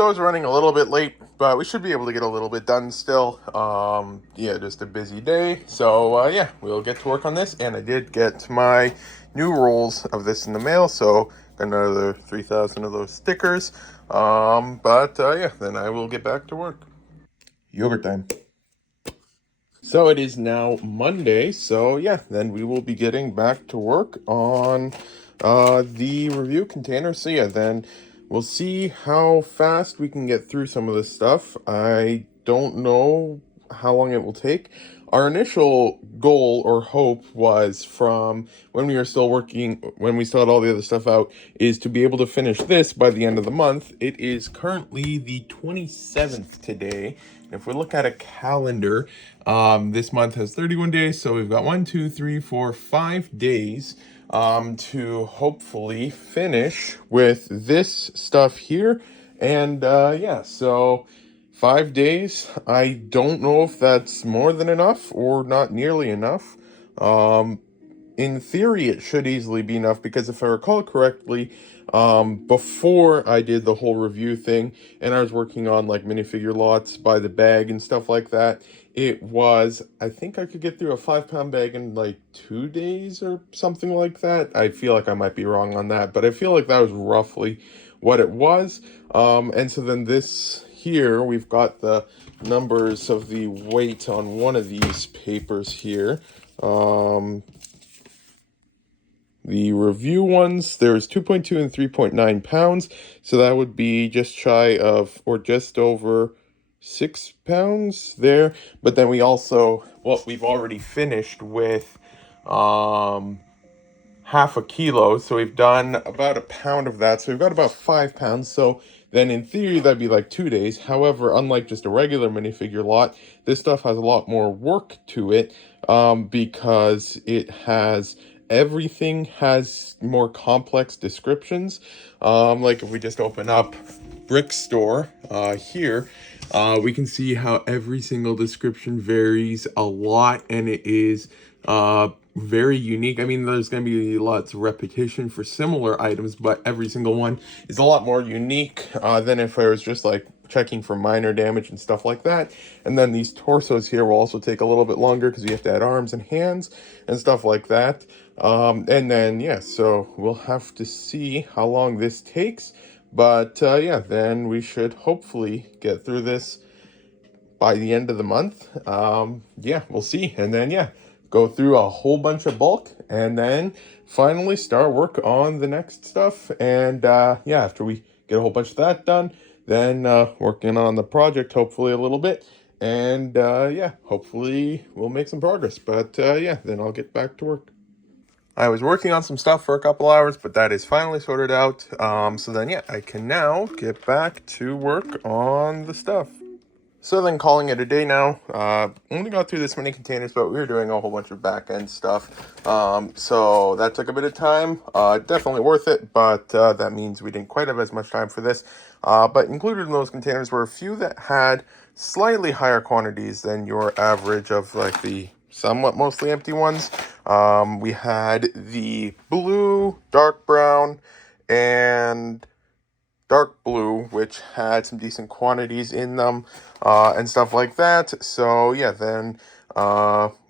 So I was running a little bit late, but we should be able to get a little bit done still. Yeah, just a busy day. So yeah, we'll get to work on this. And I did get my new rolls of this in the mail, so got another 3,000 of those stickers. But yeah, then I will get back to work. Yogurt time. So it is now Monday, so yeah, then we will be getting back to work on the review container. So yeah, then we'll see how fast we can get through some of this stuff. I don't know how long it will take. Our initial goal or hope was from when we were still working, when we still had all the other stuff out, is to be able to finish this by the end of the month. It is currently the 27th today. If we look at a calendar, this month has 31 days, so we've got 1, 2, 3, 4, 5 days to hopefully finish with this stuff here. And yeah, so 5 days. I don't know if that's more than enough or not nearly enough. In theory, it should easily be enough because if I recall correctly, before I did the whole review thing and I was working on like minifigure lots by the bag and stuff like that, it was, I think I could get through a 5-pound bag in like 2 days or something like that. I feel like I might be wrong on that, but I feel like that was roughly what it was. And so then this here, we've got the numbers of the weight on one of these papers here. The review ones, there's 2.2 and 3.9 pounds, so that would be just shy of, or just over 6 pounds there. But then we also, well, we've already finished with half a kilo, so we've done about a pound of that, so we've got about 5 pounds. So then in theory that'd be like 2 days. However, unlike just a regular minifigure lot, this stuff has a lot more work to it, because it has, everything has more complex descriptions. Like if we just open up Brick Store here, we can see how every single description varies a lot, and it is very unique. I mean, there's going to be lots of repetition for similar items, but every single one is a lot more unique than if I was just like checking for minor damage and stuff like that. And then these torsos here will also take a little bit longer because you have to add arms and hands and stuff like that. And then, yeah, so we'll have to see how long this takes. But yeah, then we should hopefully get through this by the end of the month. Yeah, we'll see. And then, yeah, go through a whole bunch of bulk and then finally start work on the next stuff. And yeah, after we get a whole bunch of that done, then working on the project hopefully a little bit. And yeah, hopefully we'll make some progress. But yeah, then I'll get back to work. I was working on some stuff for a couple hours, but that is finally sorted out. So then, yeah, I can now get back to work on the stuff. So then calling it a day now. Only got through this many containers, but we were doing a whole bunch of back-end stuff. So that took a bit of time. Definitely worth it, but that means we didn't quite have as much time for this. But included in those containers were a few that had slightly higher quantities than your average of like the somewhat mostly empty ones. We had the blue, dark brown, and dark blue, which had some decent quantities in them, and stuff like that. So yeah, then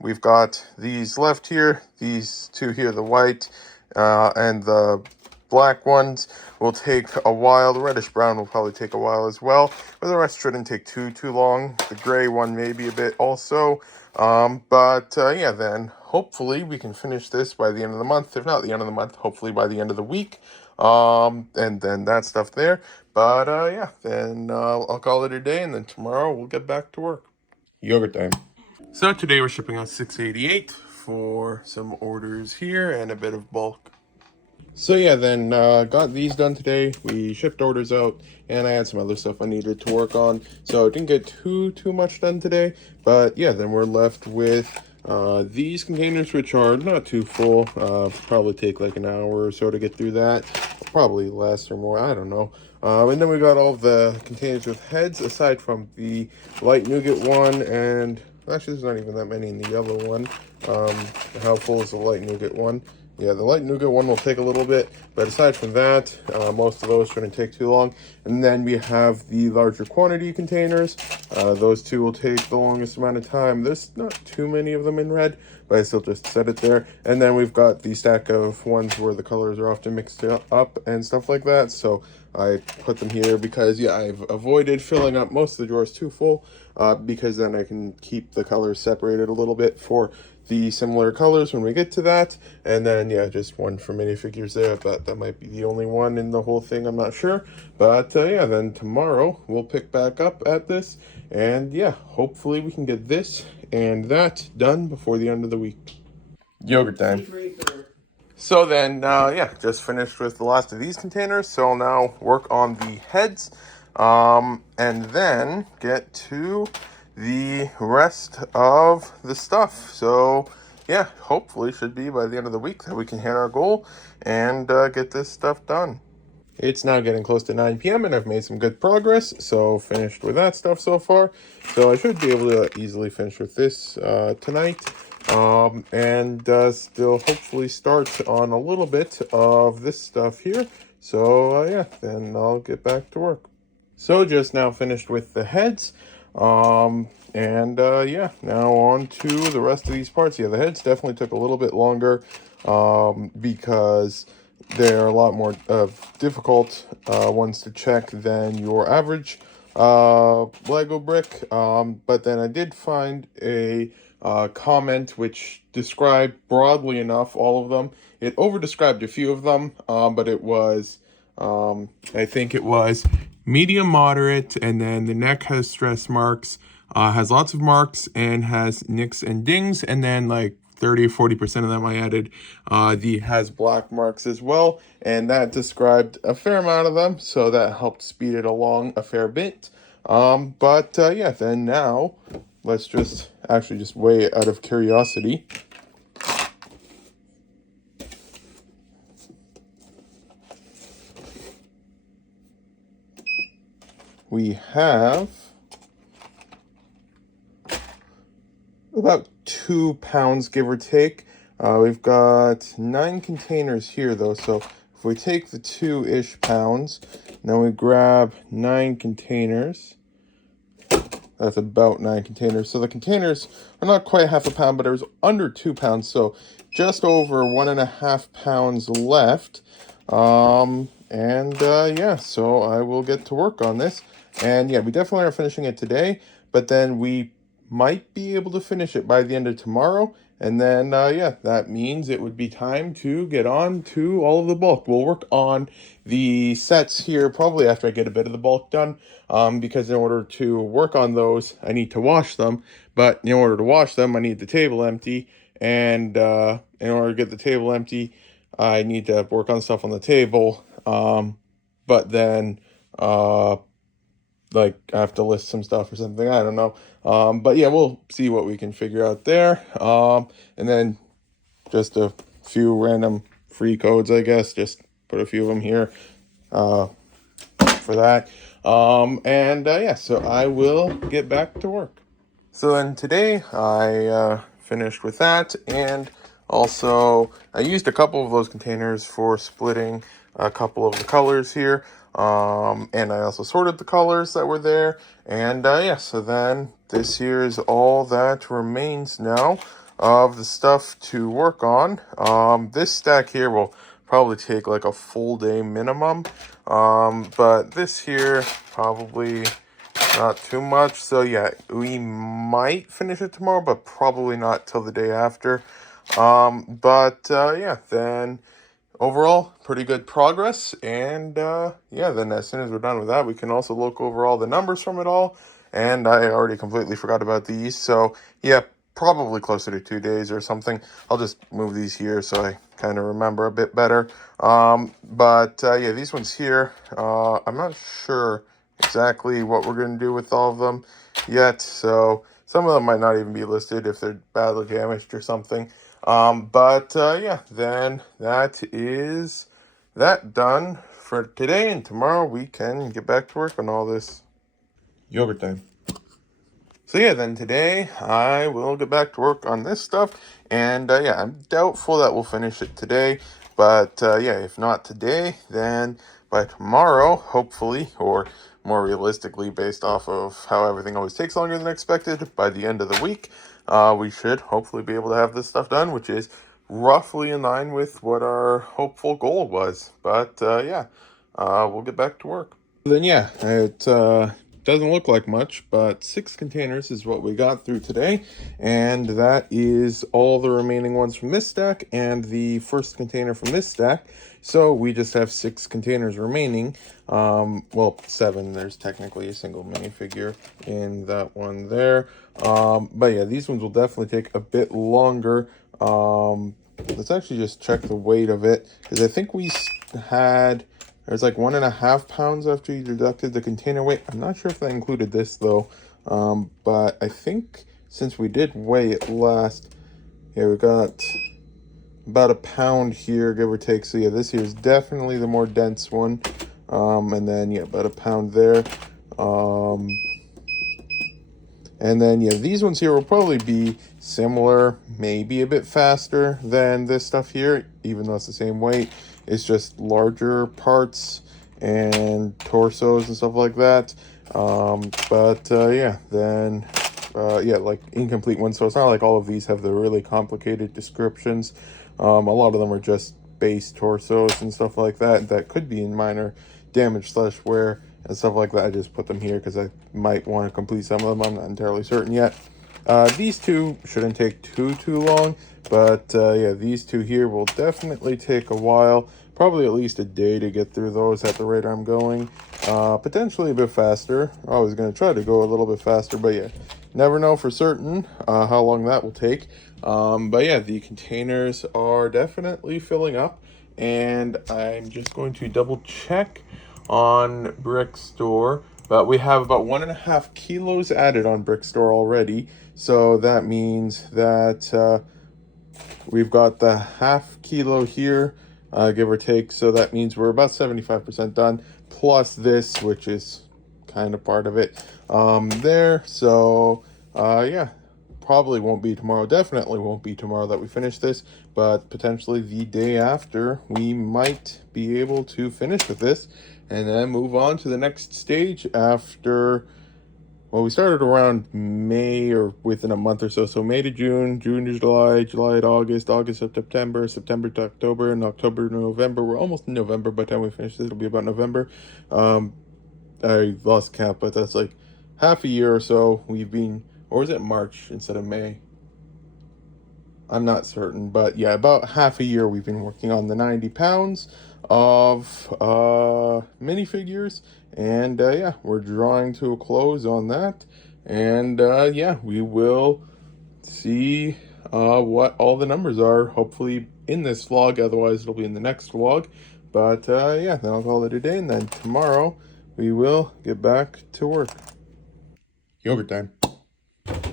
we've got these left here, these two here, the white and the black ones will take a while. The reddish brown will probably take a while as well, but the rest shouldn't take too long. The gray one maybe a bit also. But yeah, then hopefully we can finish this by the end of the month. If not the end of the month, hopefully by the end of the week. And then that stuff there. But yeah, then I'll call it a day, and then tomorrow we'll get back to work. Yogurt time. So today we're shipping out 688 for some orders here and a bit of bulk. So yeah, then got these done today. We shipped orders out, and I had some other stuff I needed to work on, so didn't get too much done today. But yeah, then we're left with these containers, which are not too full. Probably take like an hour or so to get through that, probably less or more, I don't know. And then we got all the containers with heads, aside from the light nougat one, and actually there's not even that many in the yellow one. How full is the light nougat one? Yeah, the light nougat one will take a little bit, but aside from that, most of those shouldn't take too long. And then we have the larger quantity containers. Those two will take the longest amount of time. There's not too many of them in red, but I still just set it there. And then we've got the stack of ones where the colors are often mixed up and stuff like that. So I put them here because, yeah, I've avoided filling up most of the drawers too full, because then I can keep the colors separated a little bit for the similar colors when we get to that. And then, yeah, just one for minifigures there, but that might be the only one in the whole thing, I'm not sure. But yeah, then tomorrow we'll pick back up at this, and yeah, hopefully we can get this and that done before the end of the week. Yogurt time. So then, yeah, just finished with the last of these containers, so I'll now work on the heads, and then get to the rest of the stuff. So yeah, hopefully should be by the end of the week that we can hit our goal and get this stuff done. It's now getting close to 9 p.m. and I've made some good progress, so finished with that stuff so far. So I should be able to easily finish with this tonight, and still hopefully start on a little bit of this stuff here. So yeah, then I'll get back to work. So just now finished with the heads, and yeah, now on to the rest of these parts. Yeah, the heads definitely took a little bit longer, because they're a lot more difficult ones to check than your average Lego brick. But then I did find a comment which described broadly enough all of them. It over-described a few of them, but it was, I think it was medium moderate, and then the neck has stress marks, has lots of marks, and has nicks and dings, and then like 30 or 40% of them I added the has black marks as well, and that described a fair amount of them, so that helped speed it along a fair bit. But yeah, then now let's just actually just weigh it out of curiosity. We have about 2 pounds, give or take. We've got 9 containers here though, so if we take the 2-ish pounds, then we grab 9 containers. That's about 9 containers. So the containers are not quite half a pound, but it was under 2 pounds, so just over 1.5 pounds left. And yeah, so I will get to work on this. And yeah, we definitely are finishing it today, but then we might be able to finish it by the end of tomorrow. And then, yeah, that means it would be time to get on to all of the bulk. We'll work on the sets here probably after I get a bit of the bulk done, because in order to work on those, I need to wash them. But in order to wash them, I need the table empty. And in order to get the table empty, I need to work on stuff on the table. But then, like I have to list some stuff or something, I don't know. But yeah, we'll see what we can figure out there. And then just a few random free codes, I guess, just put a few of them here for that. And yeah, so I will get back to work. So then today I finished with that, and also I used a couple of those containers for splitting a couple of the colors here, and I also sorted the colors that were there, and yeah, so then this here is all that remains now of the stuff to work on. This stack here will probably take like a full day minimum, but this here probably not too much. So yeah, we might finish it tomorrow, but probably not till the day after. But yeah, then overall pretty good progress. And yeah, then as soon as we're done with that, we can also look over all the numbers from it all. And I already completely forgot about these, so yeah, probably closer to 2 days or something. I'll just move these here so I kind of remember a bit better. But yeah, these ones here, I'm not sure exactly what we're going to do with all of them yet, so some of them might not even be listed if they're badly damaged or something. But yeah, then that is that done for today, and tomorrow we can get back to work on all this. Yogurt time. So yeah, then today I will get back to work on this stuff, and yeah, I'm doubtful that we'll finish it today, but yeah, if not today, then by tomorrow, hopefully, or more realistically, based off of how everything always takes longer than expected, by the end of the week, we should hopefully be able to have this stuff done, which is roughly in line with what our hopeful goal was. But yeah, we'll get back to work. Then yeah, it doesn't look like much, but 6 containers is what we got through today, and that is all the remaining ones from this stack and the first container from this stack. So we just have 6 containers remaining. Well, 7. There's technically a single minifigure in that one there. But yeah, these ones will definitely take a bit longer. Let's actually just check the weight of it, because I think we had. There's like 1.5 pounds after you deducted the container weight. I'm not sure if that included this though. But I think since we did weigh it last, yeah, we got about a pound here, give or take. So yeah, this here is definitely the more dense one. And then yeah, about a pound there. And then yeah, these ones here will probably be similar, maybe a bit faster than this stuff here, even though it's the same weight. It's just larger parts and torsos and stuff like that. But yeah, then yeah, like incomplete ones. So it's not like all of these have the really complicated descriptions. A lot of them are just base torsos and stuff like that. That could be in minor damage / wear and stuff like that. I just put them here because I might want to complete some of them. I'm not entirely certain yet. These two shouldn't take too long, but yeah, these two here will definitely take a while, probably at least a day to get through those at the rate I'm going. Potentially a bit faster. I was going to try to go a little bit faster, but yeah, never know for certain how long that will take. But yeah, the containers are definitely filling up, and I'm just going to double check on Brickstore, but we have about 1.5 kilos added on Brickstore already. So that means that we've got the half kilo here, give or take. So that means we're about 75% done, plus this, which is kind of part of it there. So yeah, probably won't be tomorrow. Definitely won't be tomorrow that we finish this, but potentially the day after we might be able to finish with this and then move on to the next stage after. Well, we started around May, or within a month or so. So May to June, June to July, July to August, August to September, September to October, and October to November. We're almost in November. By the time we finish this, it'll be about November. I lost count, but that's like half a year or so we've been, or is it March instead of May? I'm not certain, but yeah, about half a year we've been working on the 90 pounds of minifigures, and yeah, we're drawing to a close on that, and yeah, we will see what all the numbers are, hopefully in this vlog, otherwise it'll be in the next vlog. But yeah, then I'll call it a day, and then tomorrow we will get back to work. Yogurt time.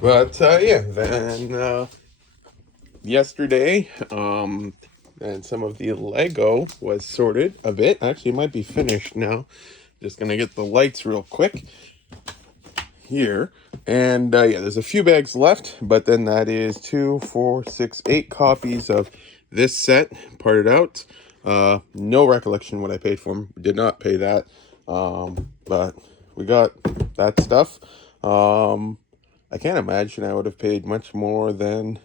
But yeah, then yesterday, and some of the Lego was sorted a bit. Actually, it might be finished now. Just gonna get the lights real quick here. And yeah, there's a few bags left, but then that is 2, 4, 6, 8 copies of this set parted out. No recollection what I paid for them. Did not pay that. But we got that stuff. I can't imagine I would have paid much more than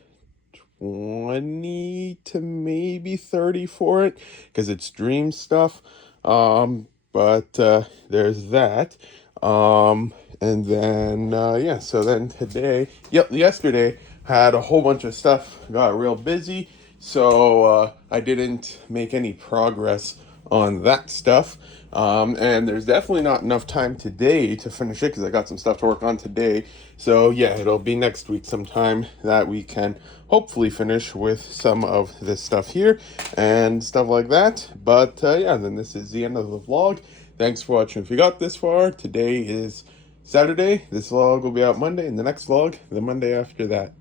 20 to maybe 30 for it, because it's dream stuff. But there's that. And then yeah, so then today, yesterday had a whole bunch of stuff, got real busy, so I didn't make any progress on that stuff. And there's definitely not enough time today to finish it, because I got some stuff to work on today. So yeah, it'll be next week sometime that we can hopefully finish with some of this stuff here and stuff like that. But yeah, then this is the end of the vlog. Thanks for watching. If you got this far, today is Saturday. This vlog will be out Monday, and the next vlog the Monday after that.